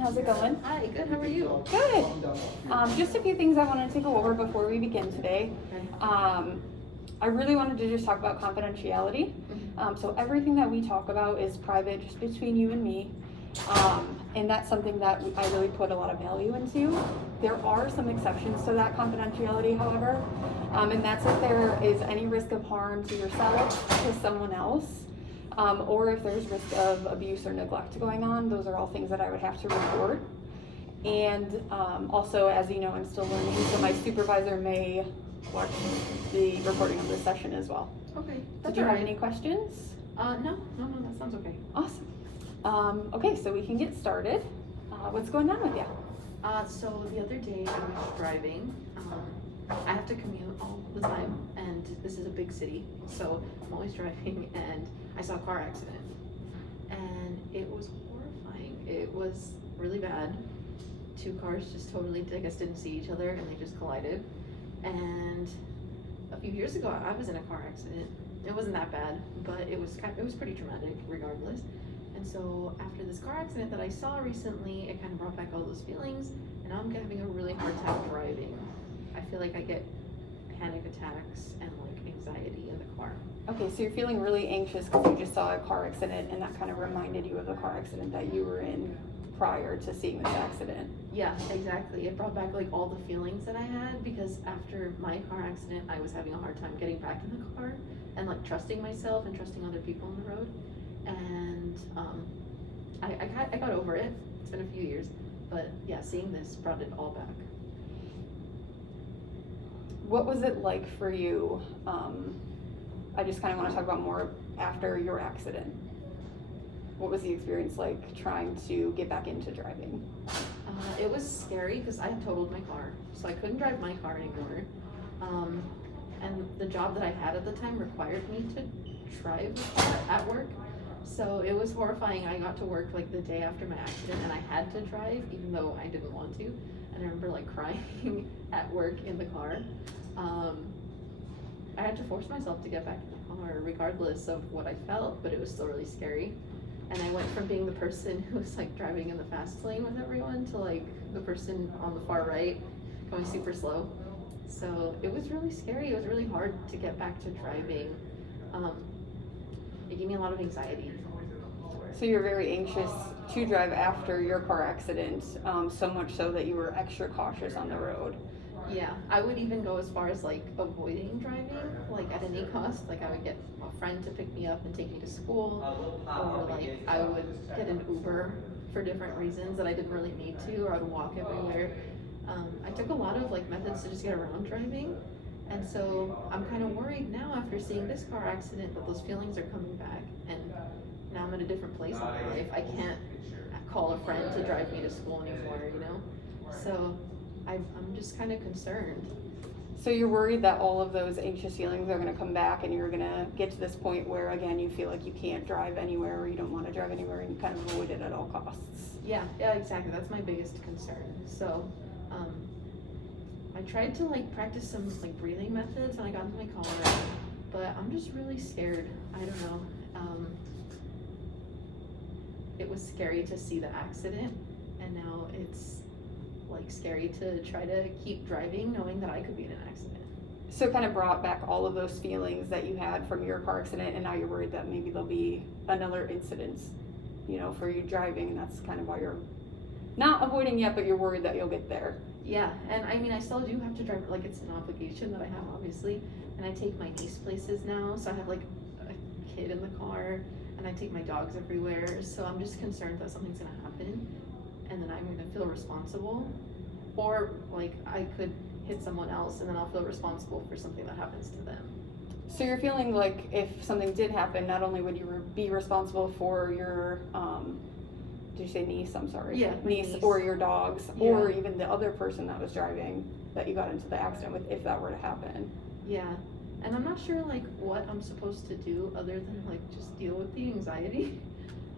how's it going? Hi, good, how are you? Good. Just a few things I wanted to go over before we begin today. I really wanted to just talk about confidentiality. So everything that we talk about is private, just between you and me. And that's something that I really put a lot of value into. There are some exceptions to that confidentiality, however, and that's if there is any risk of harm to yourself, to someone else, or if there's risk of abuse or neglect going on. Those are all things that I would have to report. And also, as you know, I'm still learning, so my supervisor may watch the recording of this session as well. Okay. Did you have any questions? No, that sounds okay. Awesome. Okay, so we can get started. What's going on with you? So the other day I was driving. I have to commute all the time, and this is a big city, so I'm always driving, and I saw a car accident, and it was horrifying. It was really bad. Two cars just totally, I guess, didn't see each other, and they just collided. And a few years ago, I was in a car accident. It wasn't that bad, but it was pretty traumatic, regardless. And so after this car accident that I saw recently, it kind of brought back all those feelings, and I'm having a really hard time driving. I feel like I get panic attacks and like anxiety in the car. Okay, so you're feeling really anxious because you just saw a car accident, and that kind of reminded you of the car accident that you were in prior to seeing this accident. Yeah, exactly. It brought back like all the feelings that I had, because after my car accident, I was having a hard time getting back in the car and like trusting myself and trusting other people on the road. And I got over it. It's been a few years, but yeah, seeing this brought it all back. What was it like for you? I just kind of want to talk about more after your accident. What was the experience like trying to get back into driving? It was scary because I had totaled my car, so I couldn't drive my car anymore. And the job that I had at the time required me to drive the car at work. So it was horrifying. I got to work like the day after my accident, and I had to drive even though I didn't want to. And I remember like crying at work in the car. I had to force myself to get back in the car regardless of what I felt, but it was still really scary. And I went from being the person who was like driving in the fast lane with everyone to like the person on the far right going super slow. So it was really scary. It was really hard to get back to driving. It gave me a lot of anxiety. So you're very anxious to drive after your car accident, so much so that you were extra cautious on the road. Yeah, I would even go as far as like avoiding driving, like at any cost. Like I would get a friend to pick me up and take me to school, or like I would get an Uber for different reasons that I didn't really need to, or I would walk everywhere. I took a lot of like methods to just get around driving, and so I'm kind of worried now after seeing this car accident that those feelings are coming back, and now I'm in a different place in my life. I can't call a friend to drive me to school anymore, you know? So I'm just kind of concerned. So you're worried that all of those anxious feelings are going to come back, and you're going to get to this point where, again, you feel like you can't drive anywhere, or you don't want to drive anywhere, and you kind of avoid it at all costs. Yeah, exactly. That's my biggest concern. So I tried to like practice some like breathing methods when I got into my car, but I'm just really scared. I don't know. It was scary to see the accident, and now it's like scary to try to keep driving knowing that I could be in an accident. So it kind of brought back all of those feelings that you had from your car accident, and now you're worried that maybe there'll be another incident, you know, for you driving, and that's kind of why you're not avoiding yet, but you're worried that you'll get there. Yeah, and I mean, I still do have to drive, like it's an obligation that I have, obviously, and I take my niece places now, so I have like a kid in the car, and I take my dogs everywhere, so I'm just concerned that something's gonna happen, and then I'm gonna feel responsible, or like I could hit someone else, and then I'll feel responsible for something that happens to them. So you're feeling like if something did happen, not only would you be responsible for your, did you say niece? I'm sorry. Yeah, niece, niece. or your dogs, Yeah. or even the other person that was driving that you got into the accident with, if that were to happen. Yeah, and I'm not sure like what I'm supposed to do other than like just deal with the anxiety.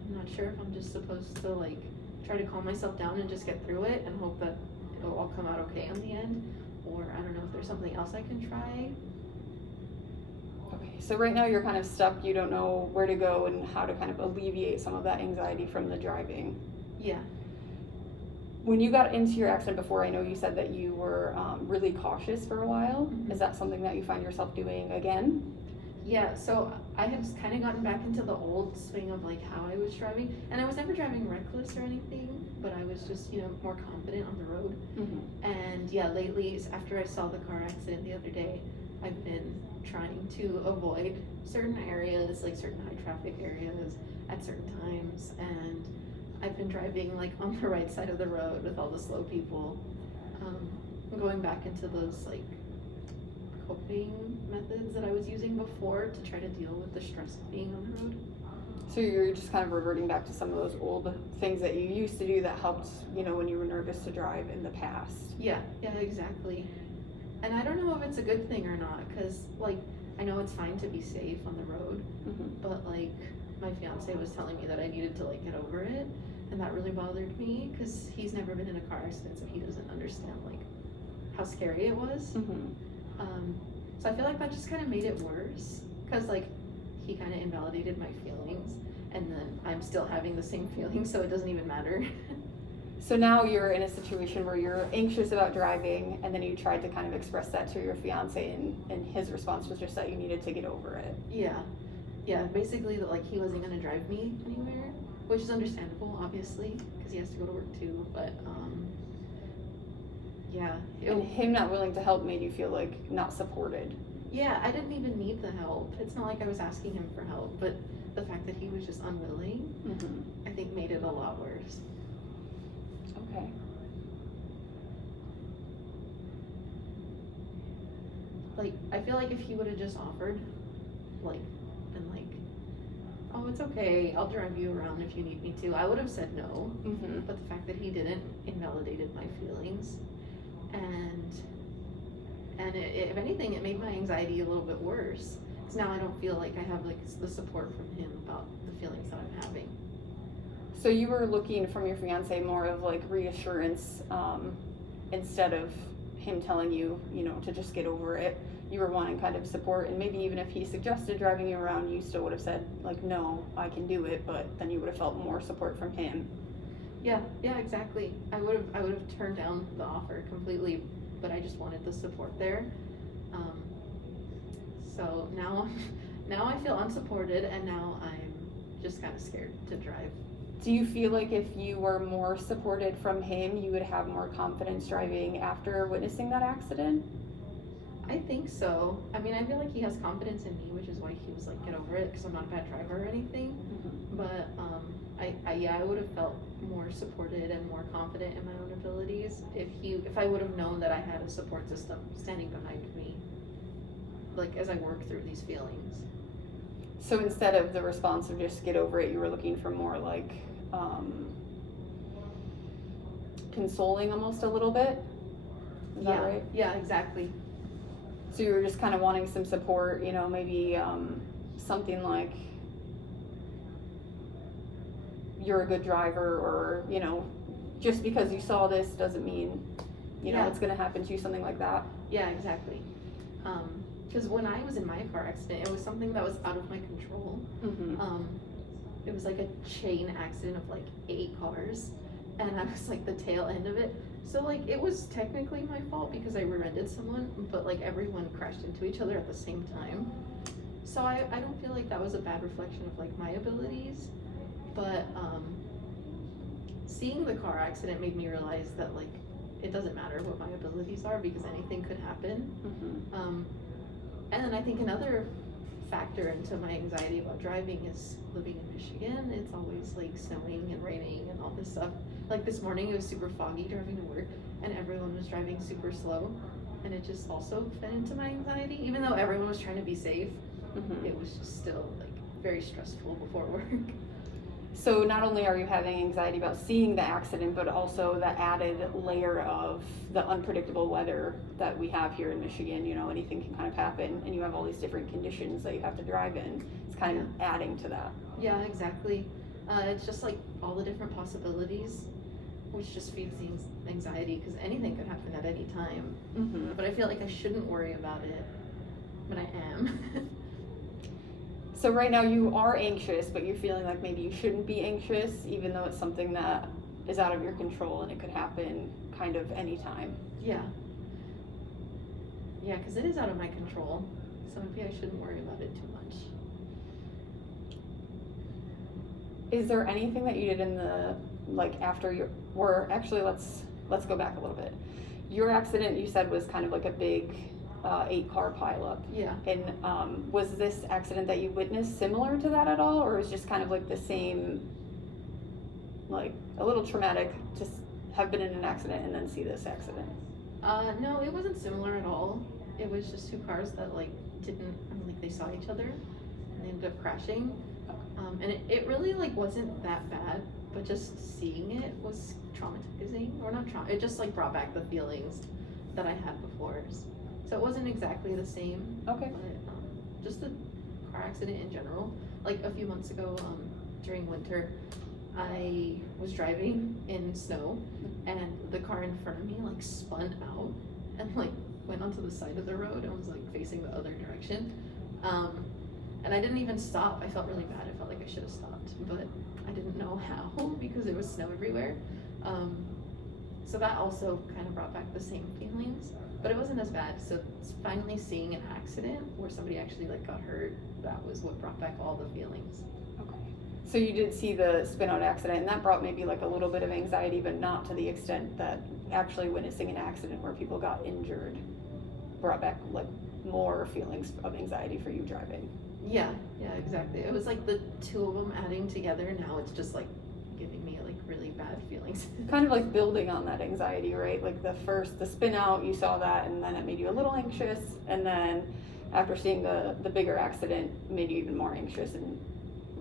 I'm not sure if I'm just supposed to like try to calm myself down and just get through it and hope that it'll all come out okay in the end, or I don't know if there's something else I can try. Okay, so right now you're kind of stuck. You don't know where to go and how to kind of alleviate some of that anxiety from the driving. Yeah. when you got into your accident before, I know you said that you were really cautious for a while. Mhm. Is that something that you find yourself doing again? Yeah, so I had just kind of gotten back into the old swing of like how I was driving, and I was never driving reckless or anything, but I was just, more confident on the road. Mm-hmm. And yeah, lately, after I saw the car accident the other day, I've been trying to avoid certain areas, like certain high traffic areas at certain times, and I've been driving like on the right side of the road with all the slow people, going back into those like coping methods that I was using before to try to deal with the stress of being on the road. So you're just kind of reverting back to some of those old things that you used to do that helped, when you were nervous to drive in the past. Yeah, exactly. And I don't know if it's a good thing or not, because like I know it's fine to be safe on the road, Mm-hmm. but like my fiance was telling me that I needed to like get over it, and that really bothered me because he's never been in a car accident, so he doesn't understand like how scary it was. Mm-hmm. So I feel like that just kind of made it worse, because like he kind of invalidated my feelings, and then I'm still having the same feelings, so it doesn't even matter. So now you're in a situation where you're anxious about driving, and then you tried to kind of express that to your fiance, and his response was just that you needed to get over it. Yeah, basically that like he wasn't gonna drive me anywhere, which is understandable, obviously, because he has to go to work too. But yeah, And him not willing to help made you feel like not supported. yeah, I didn't even need the help. It's not like I was asking him for help, but the fact that he was just unwilling, Mm-hmm. I think made it a lot worse. Okay. Like, I feel like if he would have just offered, like, been like, oh, it's okay, I'll drive you around if you need me to, I would have said no. Mm-hmm. But the fact that he didn't invalidated my feelings, and if anything, it made my anxiety a little bit worse. Because now I don't feel like I have like the support from him about the feelings that I'm having. So you were looking from your fiance more of like reassurance, instead of him telling you, to just get over it. You were wanting kind of support, and maybe even if he suggested driving you around, you still would have said like, no, I can do it, but then you would have felt more support from him. Yeah, exactly. I would have turned down the offer completely, but I just wanted the support there. So now I feel unsupported, and now I'm just kind of scared to drive. Do you feel like if you were more supported from him, you would have more confidence driving after witnessing that accident? I think so. I mean, I feel like he has confidence in me, which is why he was like, get over it, because I'm not a bad driver or anything. Mm-hmm. But I would have felt more supported and more confident in my own abilities if I would have known that I had a support system standing behind me, like as I work through these feelings. So instead of the response of just get over it, you were looking for more like consoling almost a little bit? Is that right? Yeah, exactly. So you were just kind of wanting some support, maybe something like you're a good driver, or, just because you saw this doesn't mean, Yeah. it's going to happen to you, something like that. Yeah, exactly. Because when I was in my car accident, it was something that was out of my control. Mm-hmm. It was like a chain accident of like 8 cars, and I was like the tail end of it. So like it was technically my fault because I rear-ended someone, but like everyone crashed into each other at the same time. So I don't feel like that was a bad reflection of like my abilities, but seeing the car accident made me realize that like it doesn't matter what my abilities are because anything could happen. Mm-hmm. And then I think another factor into my anxiety about driving is living in Michigan. It's always like snowing and raining and all this stuff. Like this morning it was super foggy driving to work, and everyone was driving super slow, and it just also fed into my anxiety. Even though everyone was trying to be safe, Mm-hmm. it was just still like very stressful before work. So not only are you having anxiety about seeing the accident, but also the added layer of the unpredictable weather that we have here in Michigan. Anything can kind of happen, and you have all these different conditions that you have to drive in. It's kind of adding to that. Yeah, exactly. It's just like all the different possibilities, which just feeds the anxiety because anything could happen at any time. Mm-hmm. But I feel like I shouldn't worry about it, but I am. So right now you are anxious, but you're feeling like maybe you shouldn't be anxious, even though it's something that is out of your control and it could happen kind of anytime. Yeah. Yeah, because it is out of my control, so maybe I shouldn't worry about it too much. Is there anything that you did in the, like, after your, or actually let's go back a little bit. Your accident, you said, was kind of like a big 8-car pileup. Yeah. And was this accident that you witnessed similar to that at all, or was just kind of like the same, like a little traumatic to have been in an accident and then see this accident? No, it wasn't similar at all. It was just 2 cars that like didn't, I mean, like they saw each other and they ended up crashing. And it really like wasn't that bad, but just seeing it was traumatizing, or not it just like brought back the feelings that I had before. So it wasn't exactly the same. Okay. But just the car accident in general. Like a few months ago, during winter, I was driving in snow and the car in front of me like spun out and like went onto the side of the road and was like facing the other direction. And I didn't even stop. I felt really bad. I felt like I should have stopped, but I didn't know how because there was snow everywhere. So that also kind of brought back the same feelings, but it wasn't as bad. So finally seeing an accident where somebody actually like got hurt, that was what brought back all the feelings. Okay. So you did see the spin out accident, and that brought maybe like a little bit of anxiety, but not to the extent that actually witnessing an accident where people got injured brought back like more feelings of anxiety for you driving. Yeah, exactly. It was like the 2 of them adding together. Now it's just like giving me like really bad feelings. Kind of like building on that anxiety, right? Like the spin out, you saw that, and then it made you a little anxious, and then after seeing the bigger accident, made you even more anxious and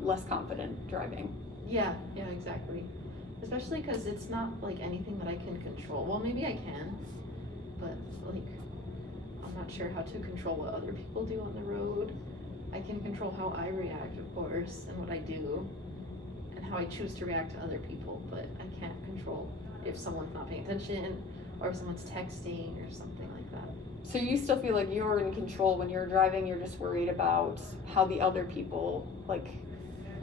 less confident driving. Yeah, exactly. Especially because it's not like anything that I can control. Well, maybe I can, but like I'm not sure how to control what other people do on the road. I can control how I react, of course, and what I do, and how I choose to react to other people, but I can't control if someone's not paying attention or if someone's texting or something like that. So you still feel like you're in control when you're driving, you're just worried about how the other people, like,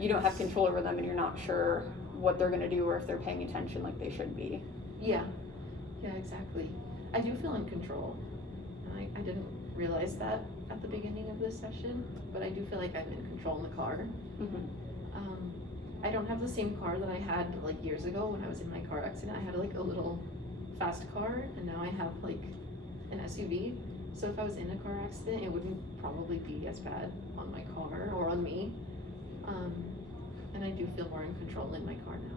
you don't have control over them and you're not sure what they're gonna do or if they're paying attention like they should be. Yeah, exactly. I do feel in control, and I didn't realize that at the beginning of this session, but I do feel like I'm in control in the car. Mm-hmm. I don't have the same car that I had like years ago when I was in my car accident. I had like a little fast car, and now I have like an SUV. So if I was in a car accident, it wouldn't probably be as bad on my car or on me. And I do feel more in control in my car now.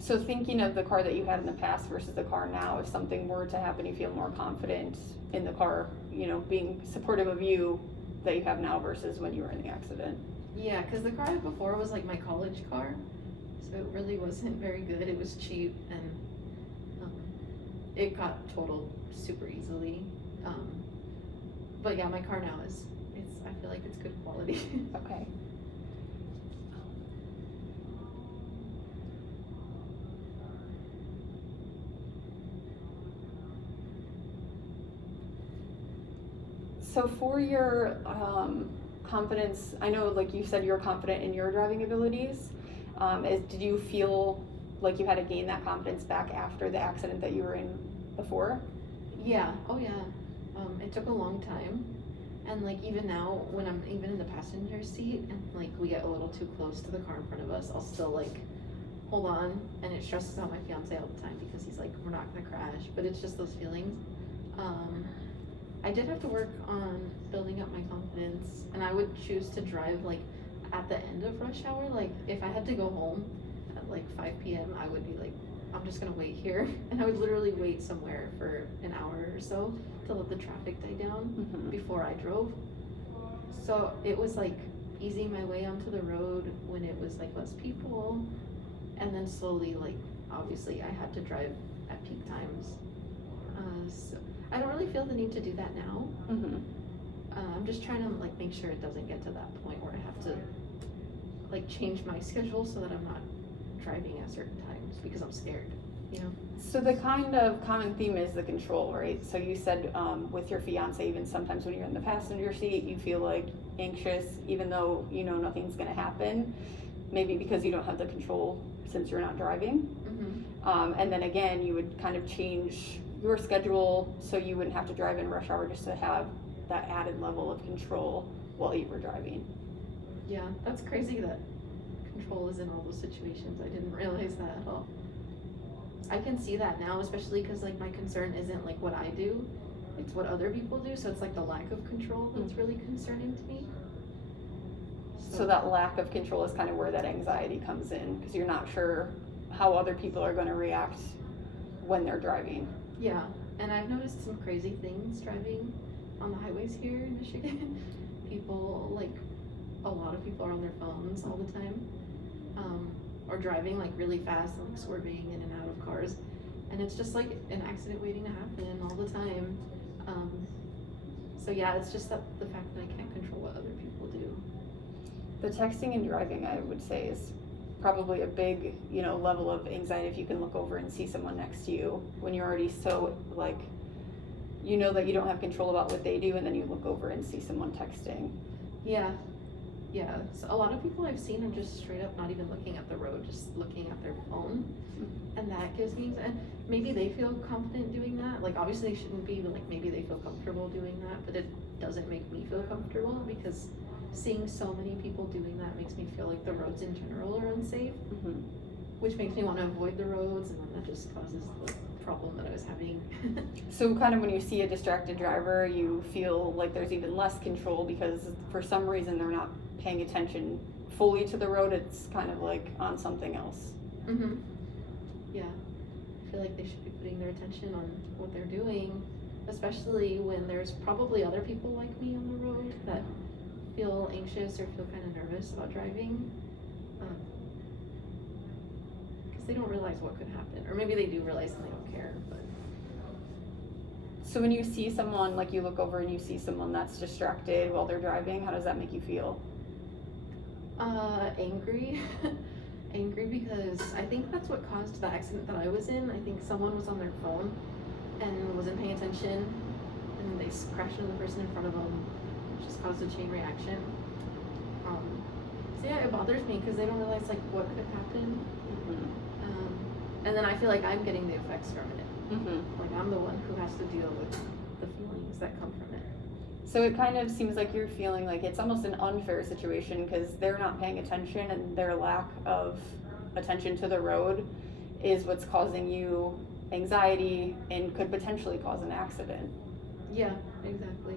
So thinking of the car that you had in the past versus the car now, if something were to happen, you feel more confident in the car, you know, being supportive of you that you have now versus when you were in the accident. Yeah, because the car I had before was like my college car, so it really wasn't very good. It was cheap, and it got totaled super easily. But yeah, my car now I feel like it's good quality. Okay. So for your confidence, I know like you said you're confident in your driving abilities. Did you feel like you had to gain that confidence back after the accident that you were in before? Yeah, oh yeah. It took a long time. And like even now, when I'm even in the passenger seat and like we get a little too close to the car in front of us, I'll still like hold on, and it stresses out my fiance all the time because he's like, we're not gonna crash, but it's just those feelings. I did have to work on building up my confidence, and I would choose to drive like at the end of rush hour. Like if I had to go home at like 5 p.m., I would be like, I'm just gonna wait here, and I would literally wait somewhere for an hour or so to let the traffic die down Mm-hmm. before I drove. So it was like easing my way onto the road when it was like less people, and then slowly, like obviously I had to drive at peak times. So I don't really feel the need to do that now. Mm-hmm. I'm just trying to like make sure it doesn't get to that point where I have to like change my schedule so that I'm not driving at certain times because I'm scared, you know? So the kind of common theme is the control, right? So you said with your fiance, even sometimes when you're in the passenger seat, you feel like anxious, even though you know nothing's gonna happen, maybe because you don't have the control since you're not driving. Mm-hmm. And then again, you would kind of change your schedule so you wouldn't have to drive in rush hour just to have that added level of control while you were driving. Yeah, that's crazy that control is in all those situations. I didn't realize that at all. I can see that now, especially because like my concern isn't like what I do, it's what other people do. So it's like the lack of control that's really concerning to me. So that lack of control is kind of where that anxiety comes in, because you're not sure how other people are going to react when they're driving. Yeah, and I've noticed some crazy things driving on the highways here in Michigan. People, like, a lot of people are on their phones all the time, or driving like really fast and like swerving in and out of cars, and it's just like an accident waiting to happen all the time. So yeah, it's just that the fact that I can't control what other people do. The texting and driving, I would say, is probably a big, level of anxiety if you can look over and see someone next to you when you're already so, like, that you don't have control about what they do, and then you look over and see someone texting. Yeah. So a lot of people I've seen are just straight up not even looking at the road, just looking at their phone. And that gives me, and maybe they feel confident doing that. Like, obviously they shouldn't be, but like maybe they feel comfortable doing that, but it doesn't make me feel comfortable, because seeing so many people doing that makes me feel like the roads in general are unsafe, which makes me want to avoid the roads, and then that just causes the problem that I was having. So kind of when you see a distracted driver, you feel like there's even less control because for some reason they're not paying attention fully to the road. It's kind of like on something else. Yeah, I feel like they should be putting their attention on what they're doing, especially when there's probably other people like me on the road that feel anxious or feel kind of nervous about driving, because they don't realize what could happen, or maybe they do realize and they don't care. But so when you see someone, like you look over and you see someone that's distracted while they're driving, how does that make you feel? Angry. Angry because I think that's what caused the accident that I was in. I think someone was on their phone and wasn't paying attention, and they crashed into the person in front of them, which just caused a chain reaction. So yeah, it bothers me because they don't realize like what could happen. And then I feel like I'm getting the effects from it. Like I'm the one who has to deal with the feelings that come from it. So it kind of seems like you're feeling like it's almost an unfair situation because they're not paying attention, and their lack of attention to the road is what's causing you anxiety and could potentially cause an accident. Yeah, exactly.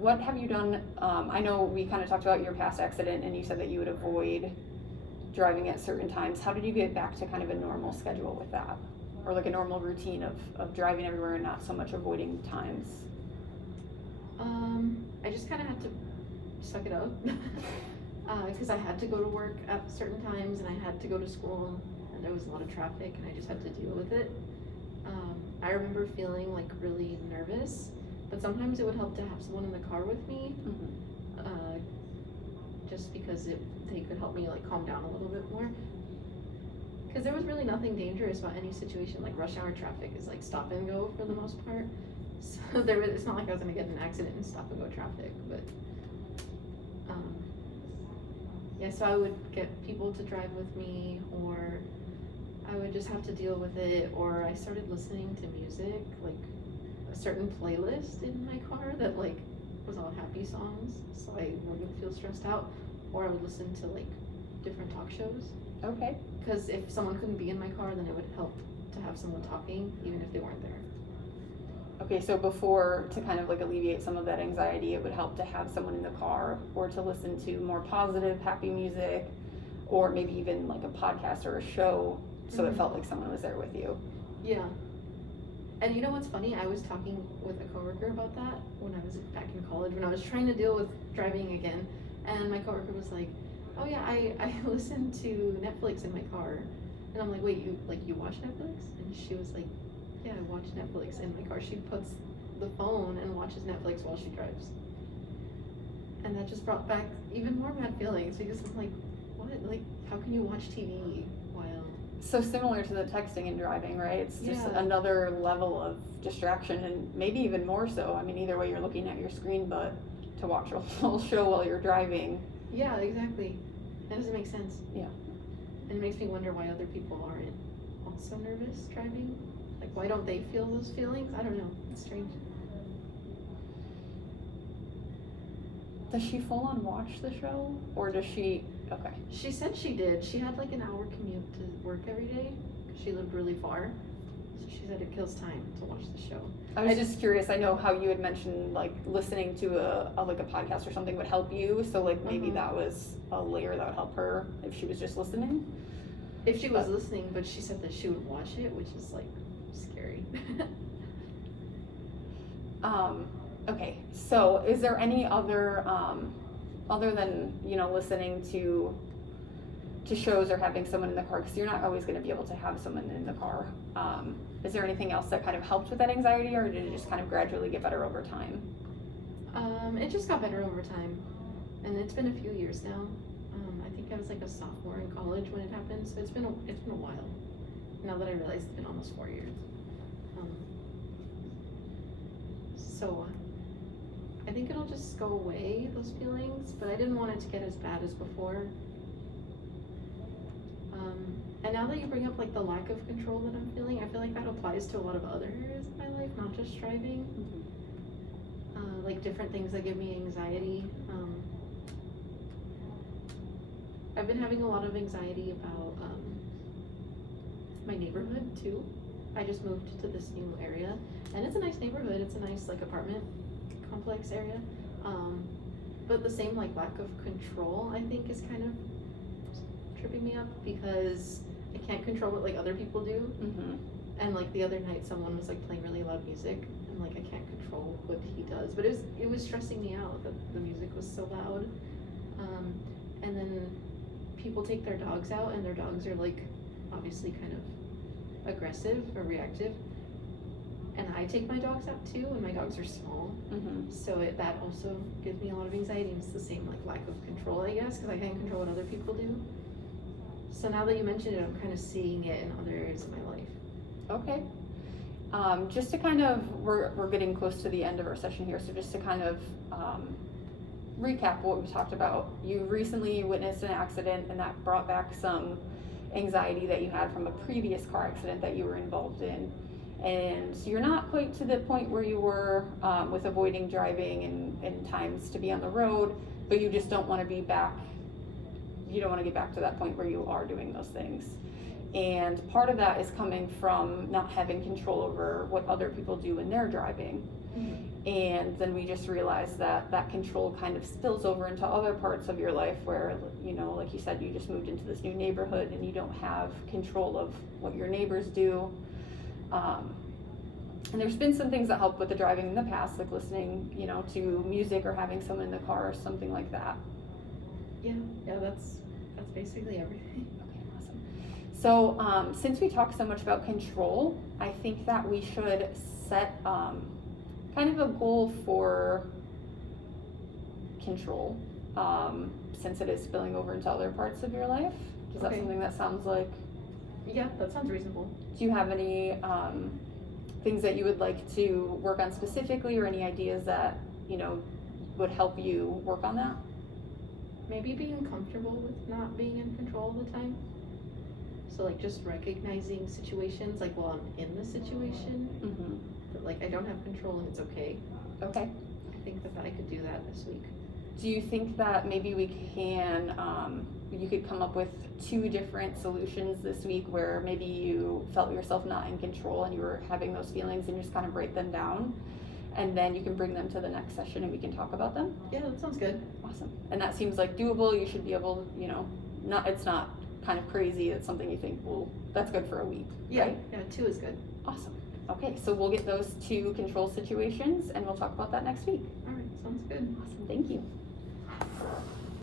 What have you done? I know we kind of talked about your past accident, and you said that you would avoid driving at certain times. How did you get back to kind of a normal schedule with that? Or like a normal routine of driving everywhere and not so much avoiding times? I just kind of had to suck it up, because I had to go to work at certain times, and I had to go to school, and there was a lot of traffic, and I just had to deal with it. I remember feeling like really nervous, but sometimes it would help to have someone in the car with me, just because they could help me like calm down a little bit more. Because there was really nothing dangerous about any situation. Like rush hour traffic is like stop and go for the most part. So it's not like I was gonna get in an accident in stop and go traffic, but yeah, so I would get people to drive with me, or I would just have to deal with it, or I started listening to music, like a certain playlist in my car that like was all happy songs, so I wouldn't feel stressed out, or I would listen to like different talk shows. Okay. Because if someone couldn't be in my car, then it would help to have someone talking, even if they weren't there. Okay, so before, to kind of like alleviate some of that anxiety, it would help to have someone in the car, or to listen to more positive, happy music, or maybe even like a podcast or a show, so it felt like someone was there with you. Yeah. And you know what's funny? I was talking with a coworker about that when I was back in college, when I was trying to deal with driving again, and my coworker was like, oh yeah, I listen to Netflix in my car. And I'm like, wait, you watch Netflix? And she was like, yeah, I watch Netflix in my car. She puts the phone and watches Netflix while she drives. And that just brought back even more bad feelings, because I'm like, what? Like, how can you watch TV while... So similar to the texting and driving, right? It's just another level of distraction, and maybe even more so. I mean, either way, you're looking at your screen, but to watch a whole show while you're driving. Yeah, exactly. That doesn't make sense. Yeah. And it makes me wonder why other people aren't also nervous driving. Like, why don't they feel those feelings? I don't know. It's strange. Does she full on watch the show? Or does she, okay. She said she did. She had like an hour commute to work every day because she lived really far. So she said it kills time to watch the show. I was just curious, I know how you had mentioned like listening to a like a podcast or something would help you, so like maybe that was a layer that would help her if she was just listening. If she was listening, but she said that she would watch it, which is like scary. Okay, so is there any other, other than, you know, listening to shows or having someone in the car, because you're not always going to be able to have someone in the car, is there anything else that kind of helped with that anxiety, or did it just kind of gradually get better over time? It just got better over time, and it's been a few years now. I think I was like a sophomore in college when it happened, so it's been a while. Now that I realize it's been almost 4 years. So I think it'll just go away, those feelings, but I didn't want it to get as bad as before. And now that you bring up like the lack of control that I'm feeling, I feel like that applies to a lot of other areas of my life, not just driving. Like different things that give me anxiety. I've been having a lot of anxiety about my neighborhood too. I just moved to this new area, and it's a nice neighborhood. It's a nice like apartment complex area. But the same like lack of control, I think, is kind of tripping me up because I can't control what like other people do. And like the other night, someone was like playing really loud music, and like I can't control what he does. But it was stressing me out that the music was so loud. And then people take their dogs out, and their dogs are like obviously kind of aggressive or reactive. And I take my dogs out too, and my dogs are small. So that also gives me a lot of anxiety. And it's the same like lack of control, I guess, because I can't control what other people do. So now that you mentioned it, I'm kind of seeing it in other areas of my life. Okay. Just to kind of, we're getting close to the end of our session here, so just to kind of recap what we talked about. You recently witnessed an accident, and that brought back some anxiety that you had from a previous car accident that you were involved in. And you're not quite to the point where you were with avoiding driving and times to be on the road, but you just don't want to be back. You don't want to get back to that point where you are doing those things. And part of that is coming from not having control over what other people do when they're driving. And then we just realized that control kind of spills over into other parts of your life where, you know, like you said, you just moved into this new neighborhood and you don't have control of what your neighbors do. And there's been some things that helped with the driving in the past, like listening, you know, to music or having someone in the car or something like that. Yeah, that's basically everything. Okay, awesome. So since we talked so much about control, I think that we should set kind of a goal for control, since it is spilling over into other parts of your life. Is that something that sounds like? Yeah, that sounds reasonable. Do you have any things that you would like to work on specifically, or any ideas that, you know, would help you work on that? Maybe being comfortable with not being in control all the time. So like just recognizing situations, like while I'm in the situation, that like I don't have control and it's okay. Okay. I think that I could do that this week. Do you think that maybe we can, you could come up with 2 different solutions this week where maybe you felt yourself not in control and you were having those feelings, and just kind of write them down, and then you can bring them to the next session and we can talk about them? Yeah, that sounds good. Awesome. And that seems like doable. You should be able, you know, it's not kind of crazy. It's something you think, well, that's good for a week, right? Yeah, 2 is good. Awesome. Okay, so we'll get those 2 control situations and we'll talk about that next week. All right, sounds good. Awesome. Thank you.